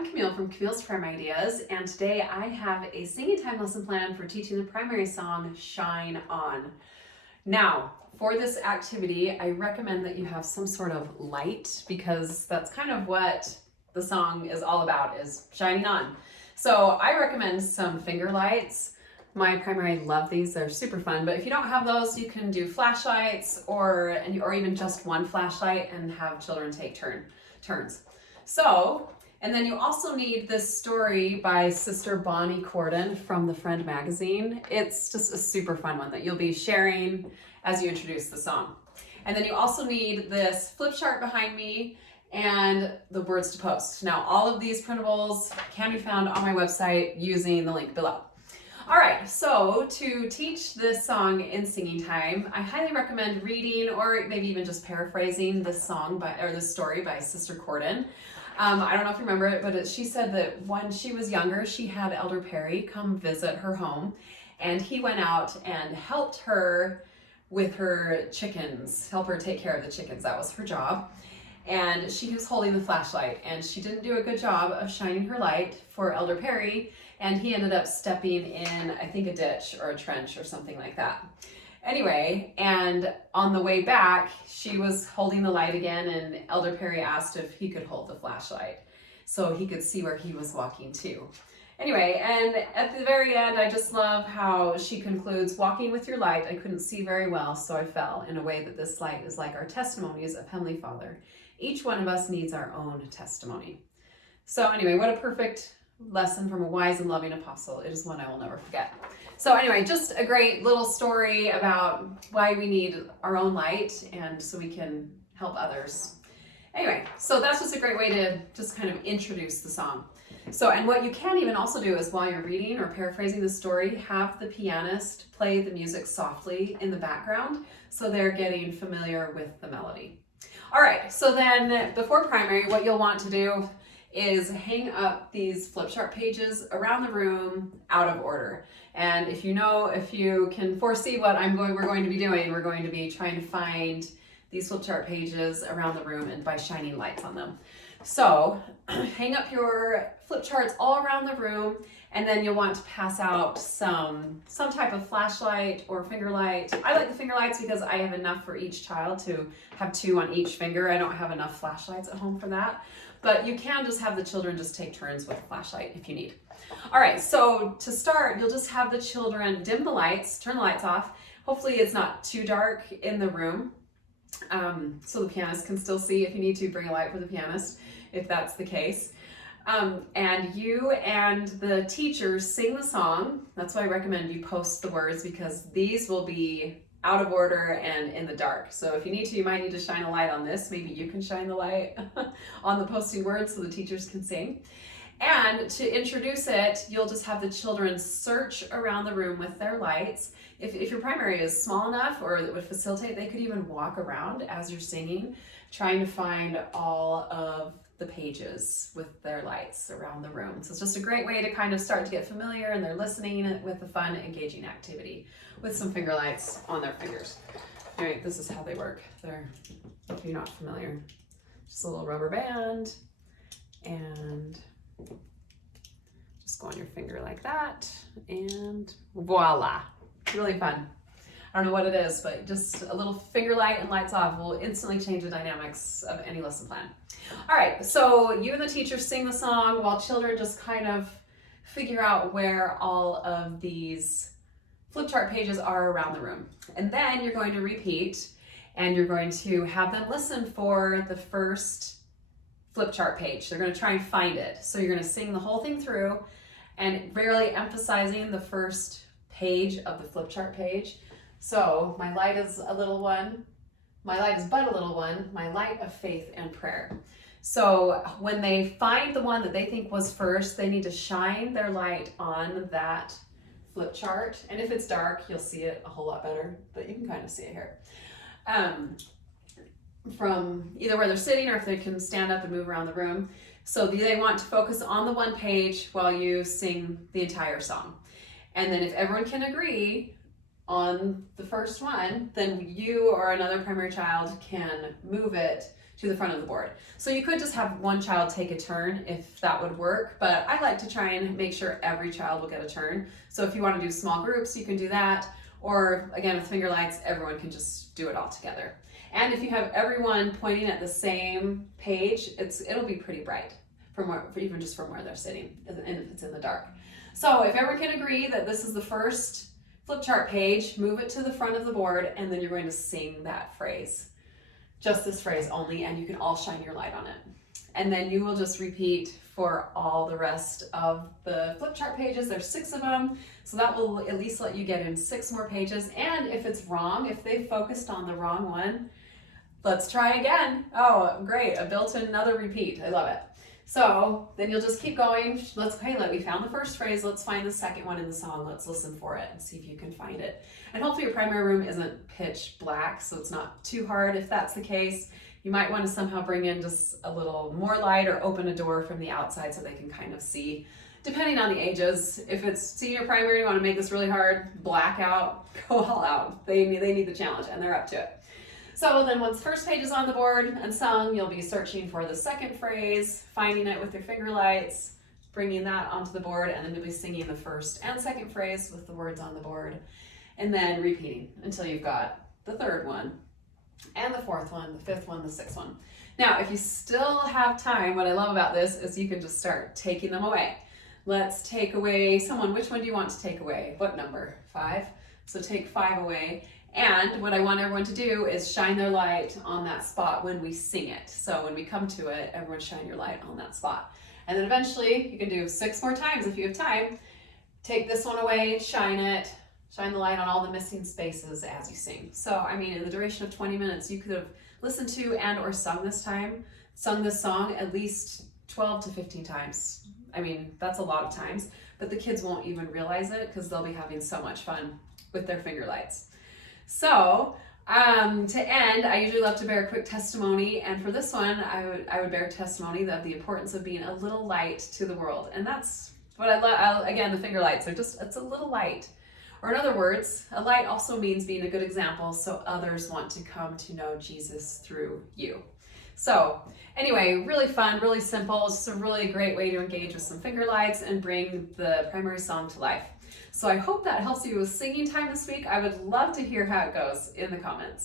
I'm Camille from Camille's Prime Ideas, and today I have a singing time lesson plan for teaching the primary song, Shine On. Now, for this activity, I recommend that you have some sort of light because that's kind of what the song is all about, is shining on. So I recommend some finger lights. My primary love these, they're super fun, but if you don't have those, you can do flashlights or even just one flashlight and have children take turns. So, and then you also need this story by Sister Bonnie Cordon from the Friend magazine. It's just a super fun one that you'll be sharing as you introduce the song. And then you also need this flip chart behind me and the words to post. Now, all of these printables can be found on my website using the link below. All right, so to teach this song in singing time, I highly recommend reading or maybe even just paraphrasing this song this story by Sister Cordon. I don't know if you remember it, but she said that when she was younger, she had Elder Perry come visit her home, and he went out and helped her with her chickens, help her take care of the chickens. That was her job. And she was holding the flashlight, and she didn't do a good job of shining her light for Elder Perry, and he ended up stepping in, I think, a ditch or a trench or something like that. Anyway, and on the way back, she was holding the light again, and Elder Perry asked if he could hold the flashlight so he could see where he was walking to. Anyway, and at the very end, I just love how she concludes, walking with your light, I couldn't see very well, so I fell, in a way that this light is like our testimonies of Heavenly Father. Each one of us needs our own testimony. So anyway, what a perfect lesson from a wise and loving apostle. It is one I will never forget. So anyway, just a great little story about why we need our own light and so we can help others. Anyway, so that's just a great way to just kind of introduce the song. So, and what you can even also do is while you're reading or paraphrasing the story, have the pianist play the music softly in the background so they're getting familiar with the melody. All right, so then before primary, what you'll want to do is hang up these flip chart pages around the room out of order. And if you can foresee what we're going to be doing, we're going to be trying to find these flip chart pages around the room and by shining lights on them. So hang up your flip charts all around the room, and then you'll want to pass out some type of flashlight or finger light. I like the finger lights because I have enough for each child to have 2 on each finger. I don't have enough flashlights at home for that. But you can just have the children just take turns with a flashlight if you need. All right, so to start, you'll just have the children dim the lights, turn the lights off. Hopefully it's not too dark in the room, so the pianist can still see. If you need to, bring a light for the pianist, if that's the case. And you and the teachers sing the song. That's why I recommend you post the words, because these will be out of order and in the dark. So if you need to, you might need to shine a light on this. Maybe you can shine the light on the posting words so the teachers can sing. And to introduce it, you'll just have the children search around the room with their lights. If your primary is small enough or that would facilitate, they could even walk around as you're singing, trying to find all of the pages with their lights around the room. So it's just a great way to kind of start to get familiar, and they're listening with a fun, engaging activity with some finger lights on their fingers. All right, this is how they work. If you're not familiar, just a little rubber band, and just go on your finger like that, and voila, really fun. I don't know what it is, but just a little finger light and lights off will instantly change the dynamics of any lesson plan. All right, so you and the teacher sing the song while children just kind of figure out where all of these flip chart pages are around the room. And then you're going to repeat, and you're going to have them listen for the first flip chart page. They're going to try and find it. So you're going to sing the whole thing through and really emphasizing the first page of the flip chart page. So my light is a little one, my light is but a little one, my light of faith and prayer. So when they find the one that they think was first, they need to shine their light on that flip chart. And if it's dark, you'll see it a whole lot better, but you can kind of see it here. From either where they're sitting or if they can stand up and move around the room. So they want to focus on the one page while you sing the entire song. And then if everyone can agree on the first one, then you or another primary child can move it to the front of the board. So you could just have one child take a turn if that would work, but I like to try and make sure every child will get a turn. So if you want to do small groups, you can do that. Or again, with finger lights, everyone can just do it all together. And if you have everyone pointing at the same page, it'll be pretty bright even just from where they're sitting, and if it's in the dark. So if everyone can agree that this is the first flip chart page, move it to the front of the board, and then you're going to sing that phrase. Just this phrase only, and you can all shine your light on it. And then you will just repeat for all the rest of the flip chart pages. There's 6 of them, so that will at least let you get in 6 more pages. And if it's wrong, if they focused on the wrong one, let's try again. Oh, great, a built-in another repeat. I love it. So then you'll just keep going. We found the first phrase. Let's find the second one in the song. Let's listen for it and see if you can find it. And hopefully your primary room isn't pitch black, so it's not too hard. If that's the case, you might want to somehow bring in just a little more light or open a door from the outside so they can kind of see, depending on the ages. If it's senior primary, you want to make this really hard, black out, go all out. They need the challenge, and they're up to it. So then once the first page is on the board and sung, you'll be searching for the second phrase, finding it with your finger lights, bringing that onto the board, and then you'll be singing the first and second phrase with the words on the board, and then repeating until you've got the third one, and the fourth one, the fifth one, the sixth one. Now, if you still have time, what I love about this is you can just start taking them away. Let's take away someone. Which one do you want to take away? What number? 5? So take 5 away. And what I want everyone to do is shine their light on that spot when we sing it. So when we come to it, everyone shine your light on that spot. And then eventually you can do 6 more times if you have time. Take this one away, shine the light on all the missing spaces as you sing. So, I mean, in the duration of 20 minutes, you could have listened to and or sung this song at least 12 to 15 times. I mean, that's a lot of times, but the kids won't even realize it because they'll be having so much fun with their finger lights. So to end, I usually love to bear a quick testimony, and for this one, I would bear testimony of the importance of being a little light to the world, and that's what I love. Again, the finger lights are it's a little light, or in other words, a light also means being a good example, so others want to come to know Jesus through you. So anyway, really fun, really simple, just a really great way to engage with some finger lights and bring the primary song to life. So I hope that helps you with singing time this week. I would love to hear how it goes in the comments.